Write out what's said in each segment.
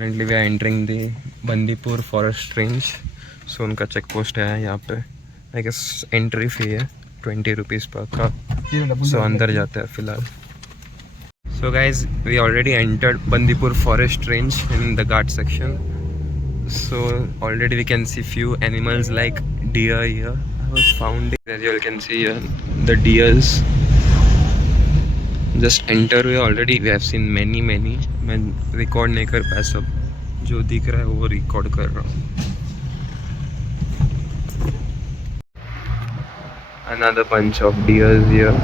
Currently we are entering the Bandipur forest range. So उनका check post है यहाँ पे. I guess entry fee है 20 rupees per car. So अंदर जाते हैं फिलहाल. So guys, we already entered Bandipur forest range in the Ghat section. So already we can see few animals like deer here. I was found. As you all can see here, the deers. Just enter हुए already. We have seen many. मैं record नहीं कर पाया सब. जो दिख रहा है वो रिकॉर्ड कर रहा हूँ. Another bunch of deers here.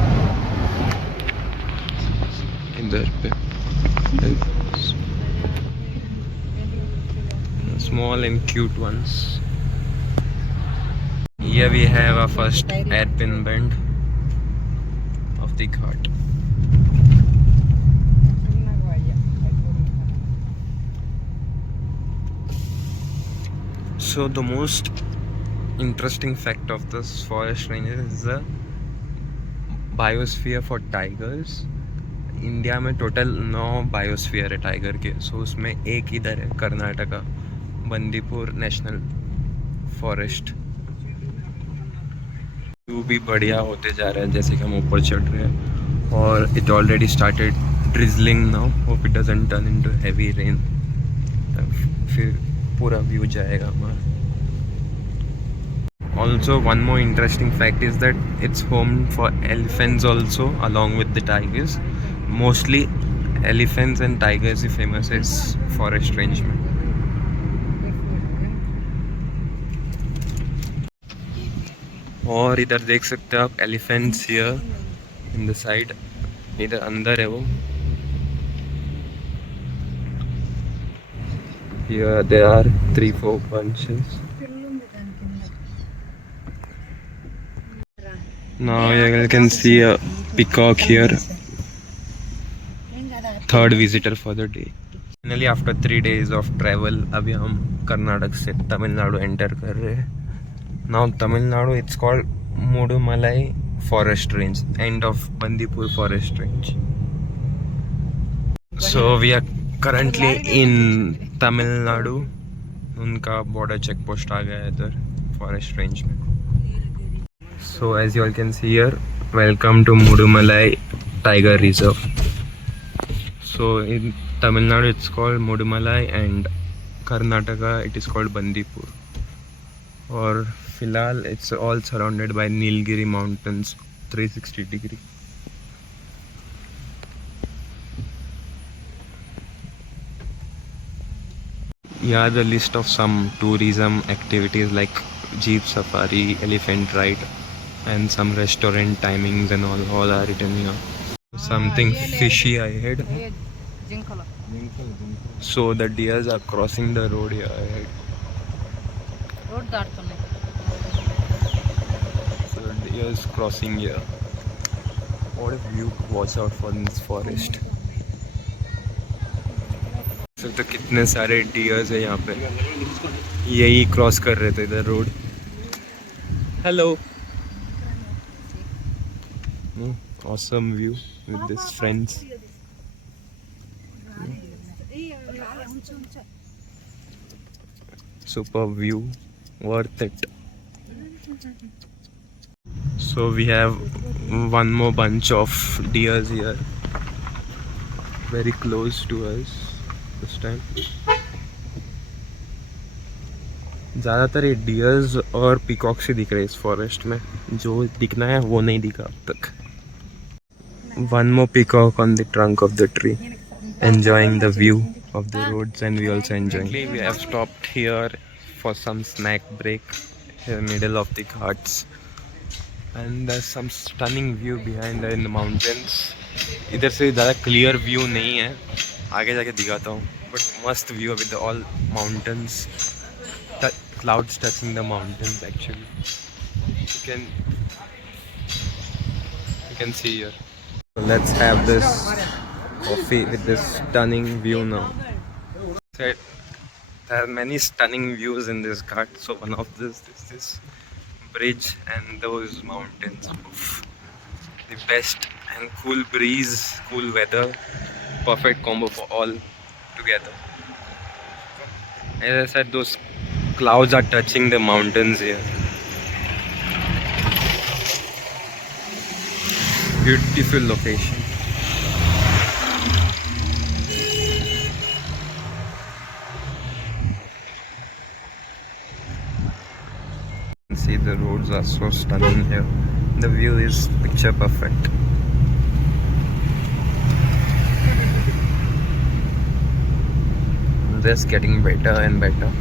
इधर पे small and cute ones. Here we have our first hairpin bend of the Ghat. So the most interesting fact of this forest range is the biosphere for tigers. India में total 9 biosphere है tiger के. सो उसमें एक इधर है Karnataka, Bandipur national forest. View भी बढ़िया होते जा रहा है जैसे कि हम ऊपर चढ़ रहे हैं. और it already started drizzling now. Hope it doesn't turn into heavy rain. फिर पूरा व्यू जाएगा हमारा. Also, one more interesting fact is that it's home for elephants also, along with the tigers. Mostly elephants and tigers are famous as forest range में. और इधर देख सकते हो आप elephants here in the side. इधर अंदर है वो. Here there are 3-4 bunches. Now you can see a peacock here. Third visitor for the day. Finally after 3 days of travel, अभी हम कर्नाटक से तमिलनाडु एंटर कर रहे हैं. Now Tamil it's called Mudumalai forest range, end of Bandipur forest range. So we are currently in Tamil Nadu. उनका border check post आ गया है इधर forest range में. So as you all can see here, welcome to Mudumalai Tiger Reserve. So in Tamil Nadu it's called Mudumalai and Karnataka it is called Bandipur. और फिलहाल it's all surrounded by Nilgiri mountains 360 degree. Yeah, the list of some tourism activities like jeep safari, elephant ride, and some restaurant timings and all are written here. Something fishy I heard. So the deers are crossing the road here ahead. So the deers crossing here. What a view! Watch out for this forest. तो कितने सारे dears है यहाँ पे. यही cross कर रहे थे इधर road. Hello. Awesome view with this friends. Super view, worth it. So we have one more bunch of deers here, very close to us this time. ज़्यादातर ये डियर्स और पीकॉक्स ही दिख रहे हैं इस फॉरेस्ट में. जो दिखना है वो नहीं दिखा अब तक. One more peacock on the trunk of the tree, enjoying the view of the roads, and we also enjoying. We have stopped here for some snack break in the middle of the Ghats, and there's some stunning view behind there in the mountains. इधर से ज़्यादा clear view नहीं है, आगे जाके दिखाता हूँ. But must view with all mountains, clouds touching the mountains. Actually, you can see here. So let's have this coffee with this stunning view now. There are many stunning views in this Ghat. So one of this is this bridge and those mountains. Oof. The best and cool breeze, cool weather, perfect combo for all together. As I said, those clouds are touching the mountains here. Beautiful location. See, the roads are so stunning here. The view is picture perfect. Just getting better and better.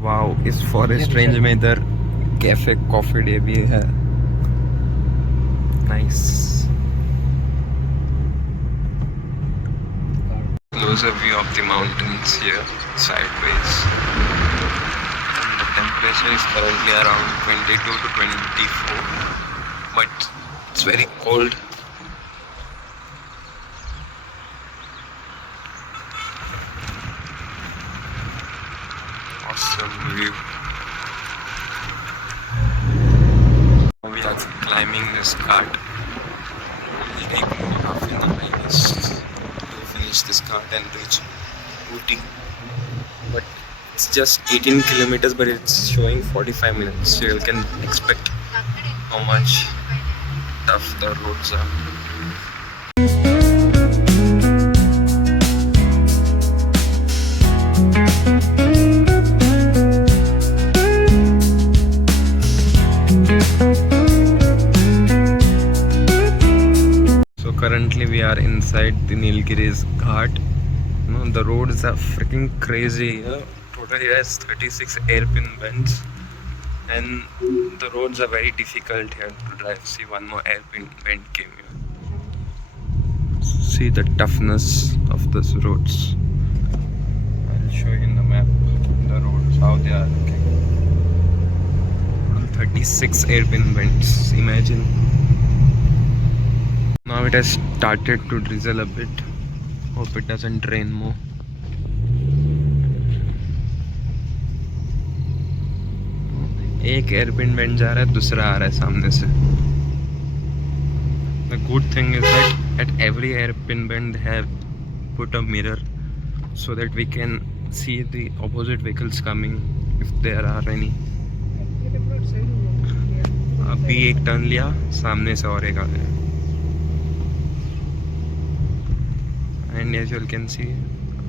Wow, इस forest range में इधर cafe coffee day भी है. Nice. Closer view of the mountains here, sideways. And the temperature is currently around 22 to 24, but it's very cold. Awesome view. We are climbing this cart. It'll take me half an hour, I guess, to finish this cart and reach Ooty. But it's just 18 kilometers, but it's showing 45 minutes. So you can expect how much tough the roads are. Currently we are inside the Nilgiris Ghat. No, the roads are freaking crazy here. Total here is 36 hairpin bends, and the roads are very difficult here to drive. See, one more hairpin bend came here. See the toughness of these roads. I'll show you in the map the roads how they are looking. 36 hairpin bends. Imagine. Now it has started to drizzle a bit. Hope it doesn't rain more. एक एयरपिन bend जा रहा है, दूसरा आ रहा है सामने से. The good thing is that at every hairpin bend they have put a mirror so that we can see the opposite vehicles coming if there are any. अभी एक टर्न लिया, सामने से और एक आ गया. And as you can see,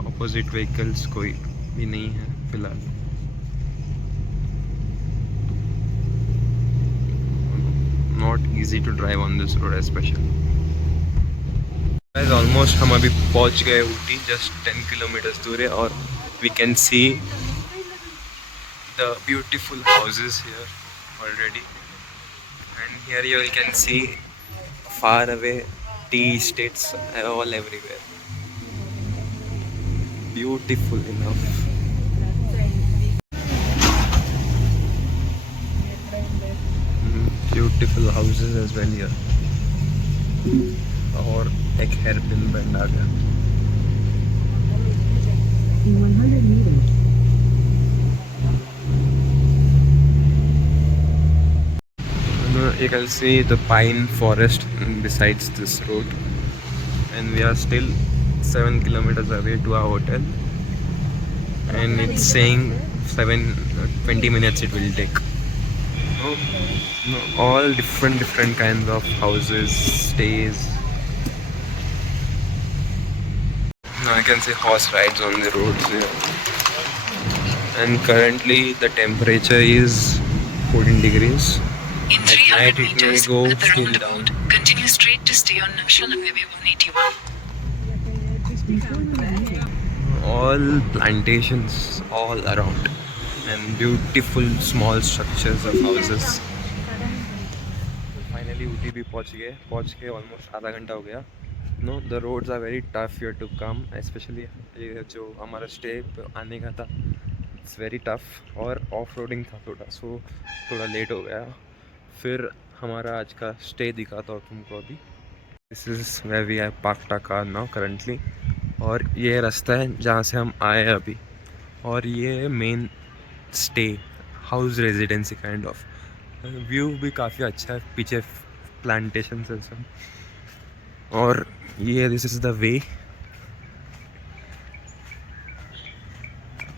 opposite vehicles कोई भी नहीं है फिलहाल. Not easy to drive on this road especially. Guys, almost हम अभी पहुंच गए ऊटी. Just 10 kilometers दूर है और we can see the beautiful houses here already. And here you can see far away tea estates all everywhere. Beautiful enough. Beautiful houses as well here. और एक hairpin bend आ गया. In 100 meters. You can see the pine forest besides this road, and we are still 7 kilometers away to our hotel, and it's saying 20 minutes it will take. All different kinds of houses, stays. Now I can see horse rides on the roads here, and currently the temperature is 14 degrees. In 300 meters, at the roundabout, continue straight to stay on National Highway 181. All plantations all around and beautiful small structures of houses. Finally Ooty भी पहुंच के almost आधा घंटा हो गया. No, the roads are very tough here to come, especially ये जो हमारा स्टे आने का था, it's very tough और ऑफ रोडिंग था थोड़ा, so थोड़ा लेट हो गया. फिर हमारा आज का स्टे दिखाता हूँ तुमको अभी. This is where we have parked our car now currently. और ये रास्ता है जहाँ से हम आए अभी, और ये main stay house residency kind of. View भी काफ़ी अच्छा है, पीछे प्लांटेशन से सब. और ये this is the way,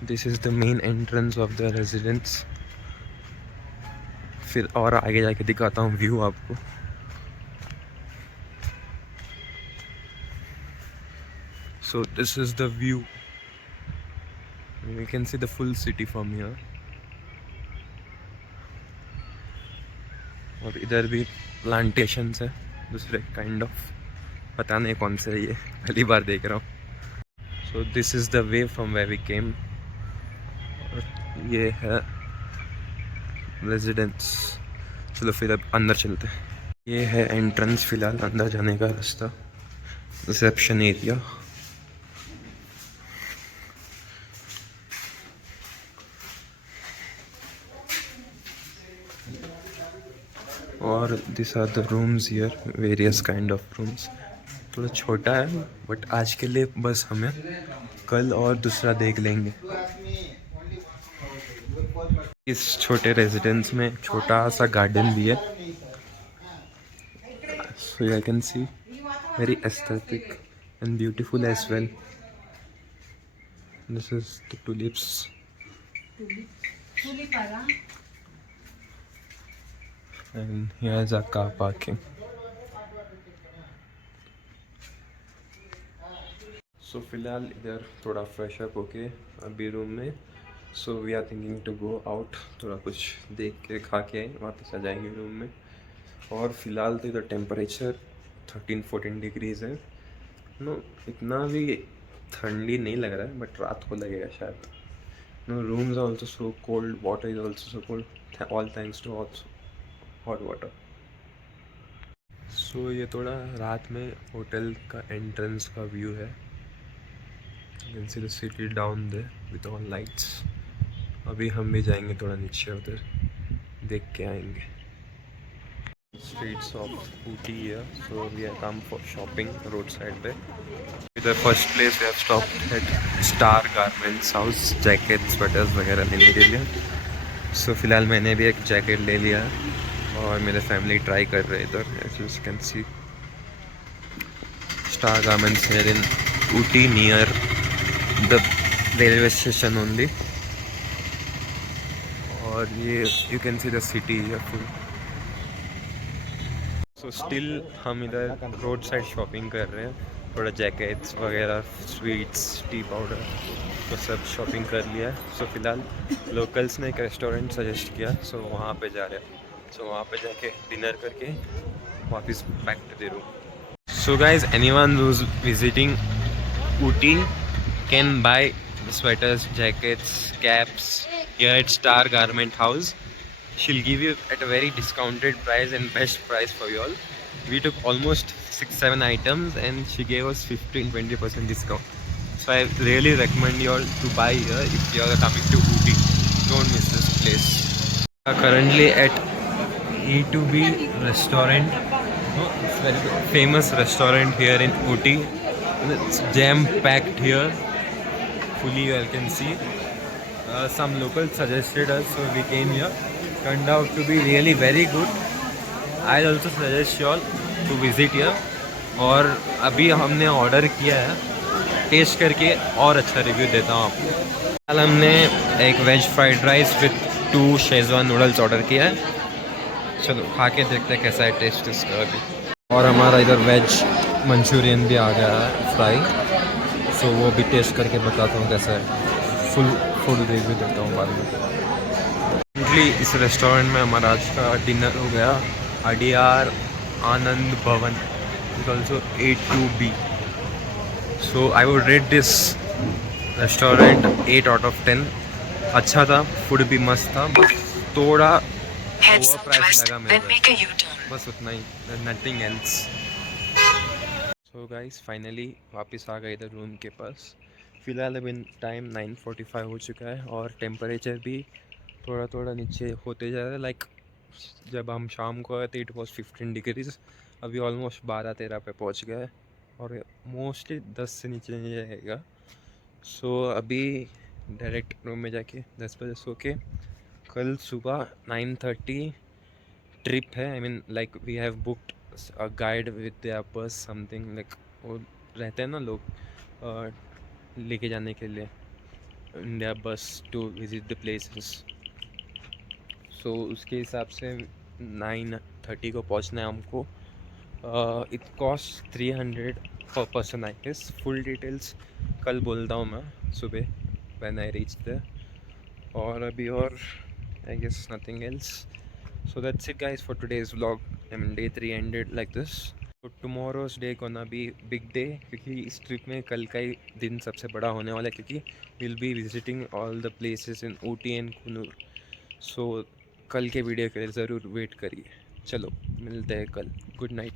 this is the main entrance of the residence. फिर और आगे जाके दिखाता हूँ व्यू आपको। सो this is the view, you can see the full city from here. और इधर भी प्लांटेशंस है दूसरे काइंड ऑफ, पता नहीं कौन से है ये, पहली बार देख रहा हूँ। So this is the way from where we came. ये है रेजिडेंस। चलो फिर अब अंदर चलते हैं। ये है एंट्रेंस, फिलहाल अंदर जाने का रास्ता, रिसेप्शन एरिया। और this are the rooms here, various kind of rooms. थोड़ा छोटा है बट आज के लिए बस हमें, कल और दूसरा देख लेंगे। इस छोटे रेजिडेंस में छोटा सा गार्डन भी है, so I can see very aesthetic and beautiful as well. This is the tulips. And here's a car parking. So फिलहाल इधर थोड़ा फ्रेश अप होके अभी रूम में, so we are thinking to go out, थोड़ा कुछ देख के खा के आए, वापस आ जाएंगे रूम में। और फिलहाल तो इधर टेम्परेचर 13-14 डिग्रीज़ है। नो इतना भी ठंडी नहीं लग रहा है, बट रात को लगेगा शायद। No rooms are also so cold, water is also so cold, all thanks to also hot water. So ये थोड़ा रात में होटल का एंट्रेंस का व्यू है। You can see the city down there with all lights. अभी हम भी जाएंगे थोड़ा नीचे, उधर देख के आएंगे streets of Ooty here. So we are come for shopping road side पे। The first place we have stopped at Star Garments House, jackets sweaters वगैरह लेने के लिए। सो फिलहाल मैंने भी एक जैकेट ले लिया और मेरे फैमिली ट्राई कर रहे हैं इधर। As you can see Star Garments here in Ooty near the railway station only। और ये you can see the city here full. So still हम इधर रोड साइड शॉपिंग कर रहे हैं, थोड़ा जैकेट्स वगैरह, स्वीट्स, टी पाउडर, तो सब शॉपिंग कर लिया है। सो फिलहाल लोकल्स ने एक रेस्टोरेंट सजेस्ट किया, सो वहाँ पे जा रहे हैं। सो वहाँ पे जाके डिनर करके वापस back to the room. So guys anyone who is visiting Ooty can buy sweaters, jackets, caps here at Star Garment House. She'll give you at a very discounted price and best price for you all. We took almost 6-7 items and she gave us 15-20% discount. So I really recommend you all to buy here if you are coming to Ooty. Don't miss this place. We are currently at E2B restaurant. No, it's very famous restaurant here in Ooty. It's jam packed here. Fully you all can see. Some locals suggested us, so we came here. Turned out to be really very good. I'll also suggest you all to visit here. और अभी हमने order किया है, test करके और अच्छा review देता हूँ आपको। कल हमने एक veg fried rice with 2 schezwan noodles order किया है। चलो खा के देखते हैं कैसा है टेस्ट इसका अभी। और हमारा इधर वेज मंचूरियन भी आ गया है फ्राई, सो वो भी टेस्ट करके बताता हूँ कैसा है। फुल फूड रिव्यू देता हूँ बाद में। इस रेस्टोरेंट में हमारा आज का डिनर हो गया। अडियार आनंद भवन, it also A2B। So I would rate this restaurant 8 out of 10। अच्छा था, फूड भी मस्त था, बस थोड़ा ओवर प्राइस लगा मेरे को, बस उतना ही, nothing else. So guys finally वापस आ गए इधर रूम के पास। फ़िलहाल अभी टाइम 9:45 हो चुका है और टेम्परेचर भी थोड़ा थोड़ा नीचे होते जा रहा है। लाइक जब हम शाम को आए थे इट वॉज 15 डिग्रीज़, अभी ऑलमोस्ट 12-13 पे पहुंच गया है और मोस्टली 10 से नीचे नहीं जाएगा। सो अभी डायरेक्ट रूम में जाके 10 बजे सो के कल सुबह 9:30 ट्रिप है। I mean like we have booked guide with their bus something like, वो रहते हैं ना लोग लेके जाने के लिए in their bus to visit the places. So उसके हिसाब से 9:30 को पहुंचना है हमको। It cost 300 per person I guess. Full details कल बोलता हूँ मैं सुबह व्हेन आई रीच देयर। और अभी और I guess nothing else. So that's it guys for today's vlog. I mean day 3 ended like this. तो tomorrow's day gonna be big day, क्योंकि इस ट्रिप में कल का ही दिन सबसे बड़ा होने वाला है, क्योंकि will be visiting all the places in Ooty and Coonoor. So कल के वीडियो के लिए ज़रूर वेट करिए। चलो मिलते हैं कल। Good night.